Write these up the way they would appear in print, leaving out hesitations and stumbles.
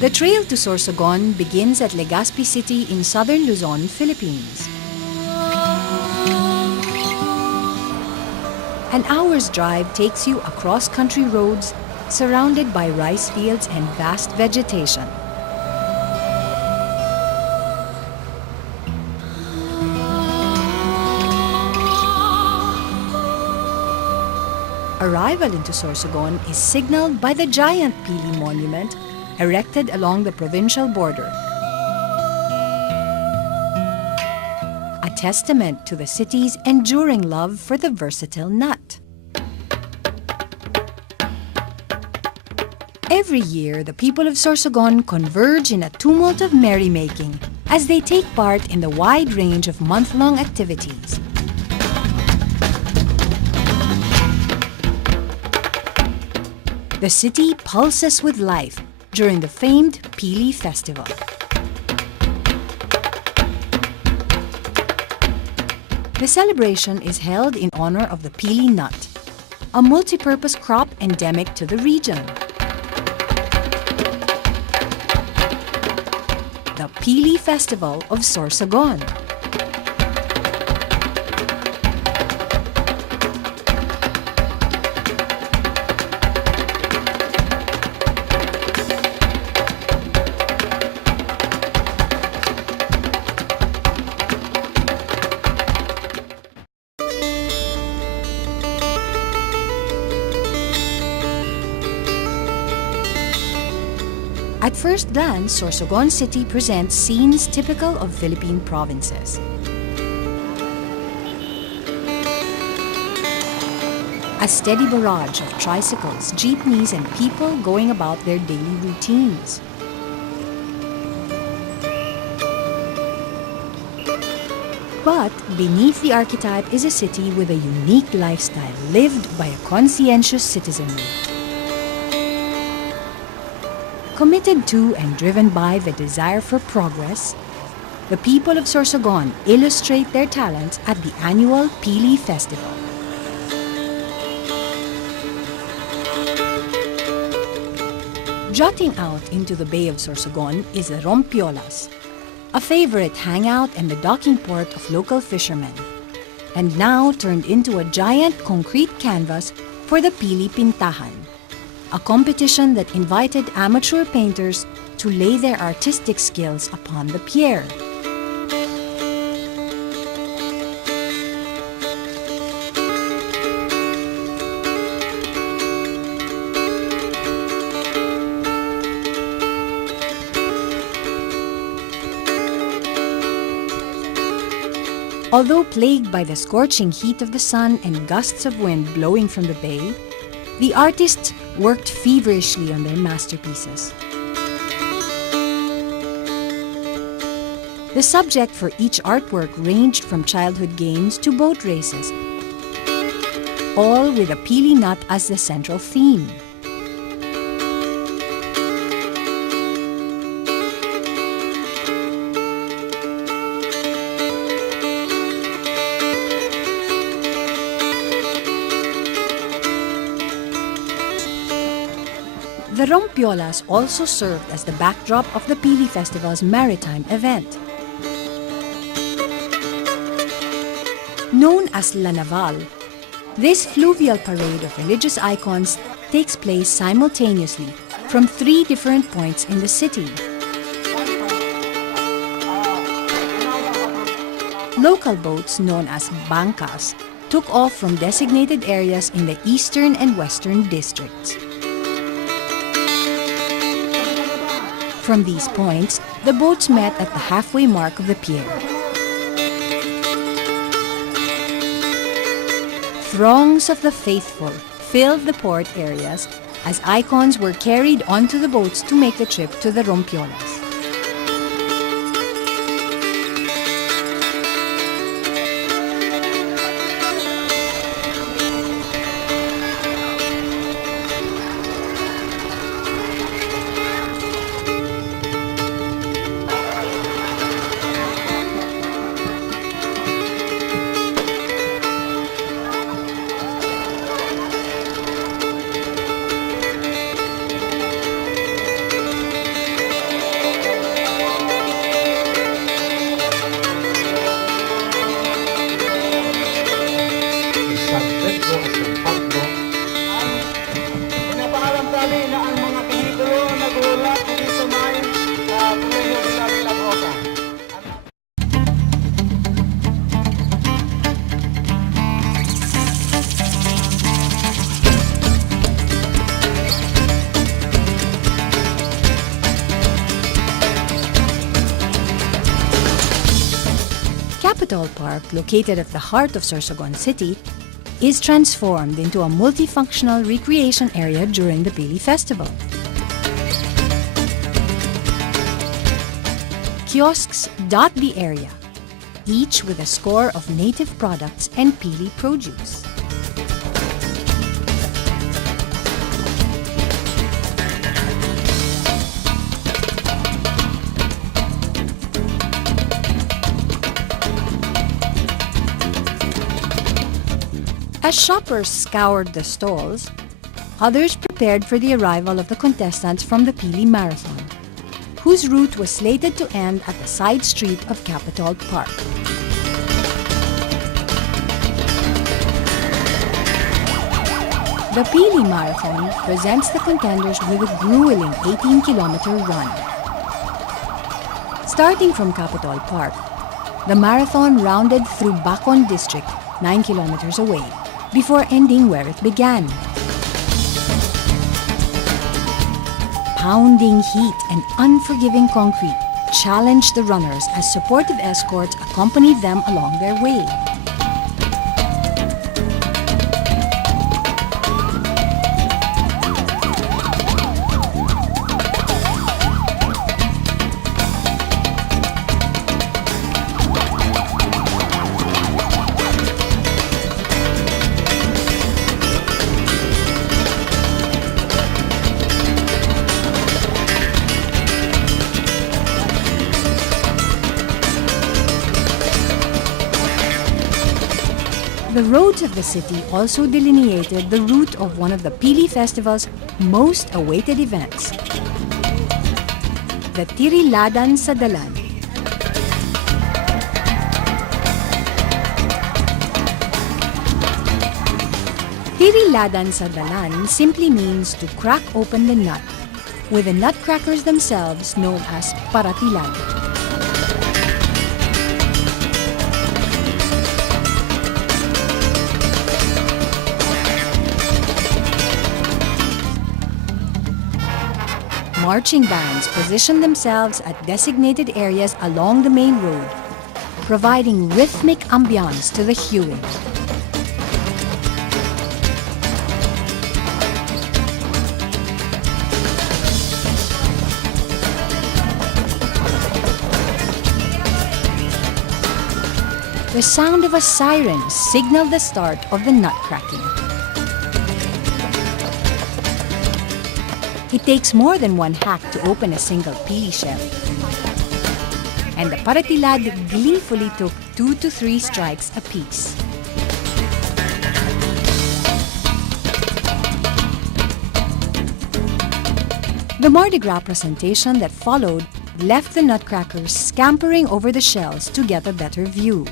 The trail to Sorsogon begins at Legazpi City in southern Luzon, Philippines. An hour's drive takes you across country roads surrounded by rice fields and vast vegetation. Arrival into Sorsogon is signaled by the giant Pili monument erected along the provincial border. A testament to the city's enduring love for the versatile nut. Every year, the people of Sorsogon converge in a tumult of merrymaking as they take part in the wide range of month-long activities. The city pulses with life during the famed Pili Festival. The celebration is held in honor of the Pili nut, a multi-purpose crop endemic to the region. The Pili Festival of Sorsogon. At first glance, Sorsogon City presents scenes typical of Philippine provinces. A steady barrage of tricycles, jeepneys, and people going about their daily routines. But beneath the archetype is a city with a unique lifestyle lived by a conscientious citizenry. Committed to and driven by the desire for progress, the people of Sorsogon illustrate their talents at the annual Pili Festival. Jutting out into the Bay of Sorsogon is the Rompiolas, a favorite hangout and the docking port of local fishermen, and now turned into a giant concrete canvas for the Pili Pintahan, a competition that invited amateur painters to lay their artistic skills upon the pier. Although plagued by the scorching heat of the sun and gusts of wind blowing from the bay, the artists worked feverishly on their masterpieces. The subject for each artwork ranged from childhood games to boat races, all with a Pili nut as the central theme. The Rompiolas also served as the backdrop of the Pili Festival's Maritime event. Known as La Naval, this fluvial parade of religious icons takes place simultaneously from 3 different points in the city. Local boats known as bancas took off from designated areas in the eastern and western districts. From these points, the boats met at the halfway mark of the pier. Throngs of the faithful filled the port areas as icons were carried onto the boats to make the trip to the Rompiolas. Capitol Park, located at the heart of Sorsogon City, is transformed into a multifunctional recreation area during the Pili Festival. Kiosks dot the area, each with a score of native products and Pili produce. As shoppers scoured the stalls, others prepared for the arrival of the contestants from the Pili Marathon, whose route was slated to end at the side street of Capitol Park. The Pili Marathon presents the contenders with a grueling 18-kilometer run. Starting from Capitol Park, the marathon rounded through Bacon District, 9 kilometers away, before ending where it began. Pounding heat and unforgiving concrete challenged the runners as supportive escorts accompanied them along their way. The roads of the city also delineated the route of one of the Pili Festival's most awaited events, the Tiriladan sa Dalan. Tiriladan sa Dalan simply means to crack open the nut, with the nutcrackers themselves known as paratilad. Marching bands position themselves at designated areas along the main road, providing rhythmic ambiance to the hewing. The sound of a siren signaled the start of the nutcracking. It takes more than one hack to open a single Pili shell. And the paratilad gleefully took 2 to 3 strikes apiece. The Mardi Gras presentation that followed left the nutcrackers scampering over the shells to get a better view.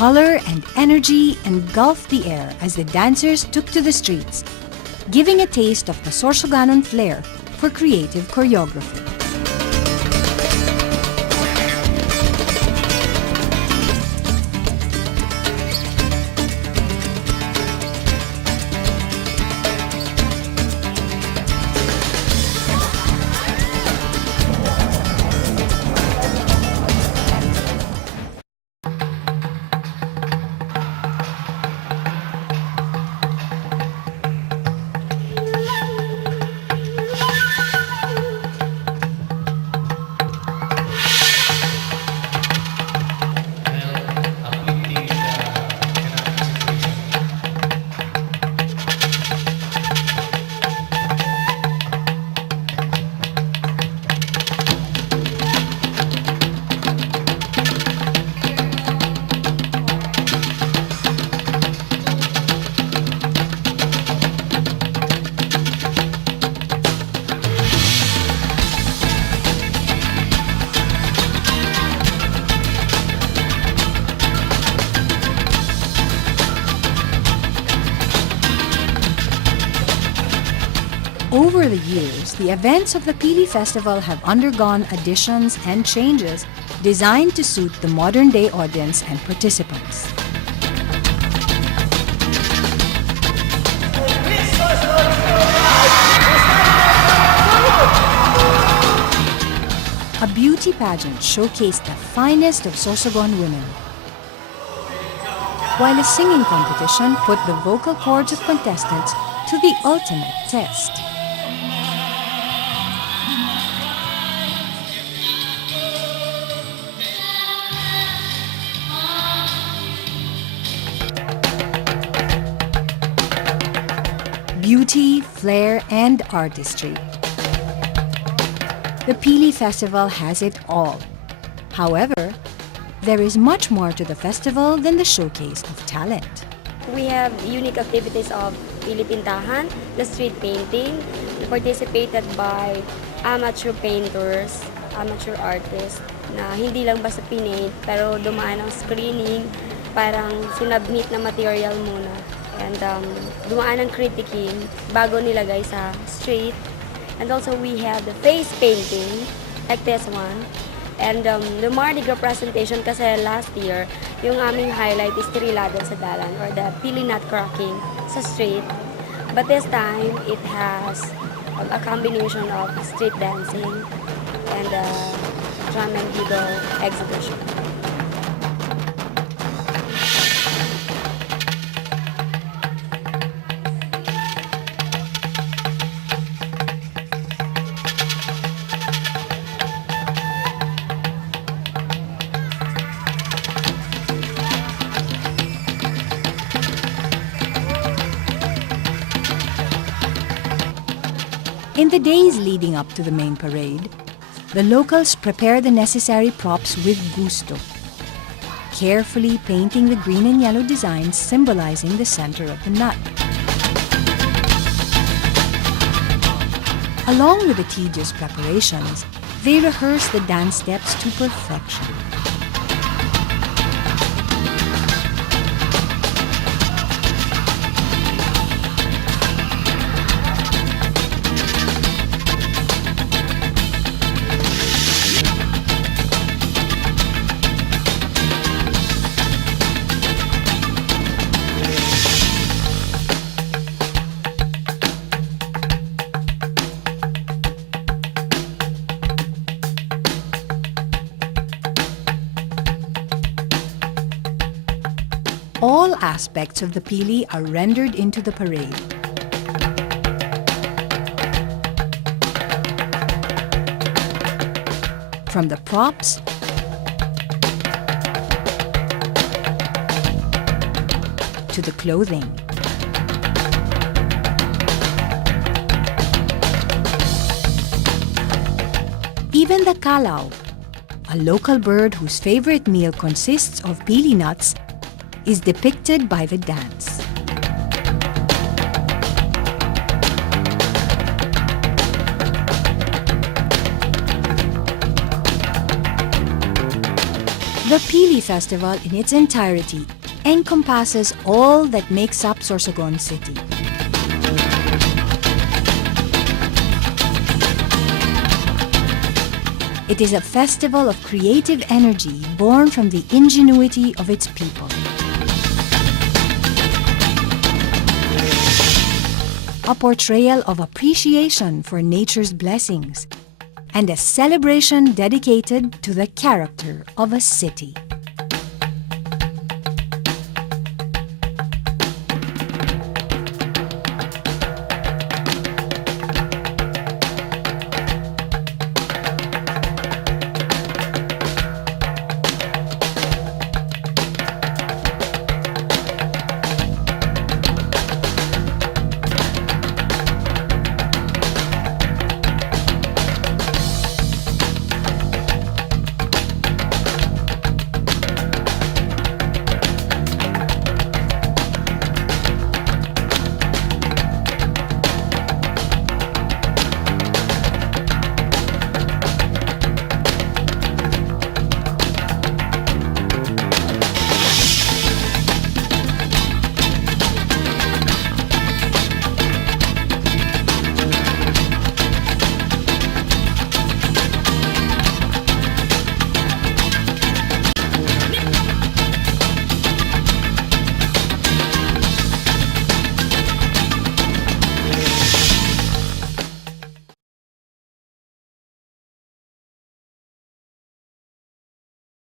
Color and energy engulfed the air as the dancers took to the streets, giving a taste of the Sorsoganon flair for creative choreography. Over the years, the events of the Pili Festival have undergone additions and changes designed to suit the modern-day audience and participants. a beauty pageant showcased the finest of Sorsogon women, while a singing competition put the vocal cords of contestants to the ultimate test. Beauty, flair, and artistry. The Pili Festival has it all. However, there is much more to the festival than the showcase of talent. We have unique activities of Pili Pintahan, the street painting, participated by amateur painters, amateur artists, na hindi lang basta pinaint, pero dumaan ng screening, parang sinubmit na material muna. And dumaan ng critiquing bago nilagay sa street. And also we have the face painting, like this one. And the Mardi Gras presentation kasi last year, yung aming highlight is Triladan sa Dalan or the Pili Nut Cracking sa street. But this time, it has a combination of street dancing and drum and bugle exhibition. In the days leading up to the main parade, the locals prepare the necessary props with gusto, carefully painting the green and yellow designs symbolizing the center of the nut. Along with the tedious preparations, they rehearse the dance steps to perfection. All aspects of the Pili are rendered into the parade. From the props to the clothing. Even the kalaw, a local bird whose favorite meal consists of pili nuts, is depicted by the dance. The Pili Festival in its entirety encompasses all that makes up Sorsogon City. It is a festival of creative energy born from the ingenuity of its people. A portrayal of appreciation for nature's blessings, and a celebration dedicated to the character of a city.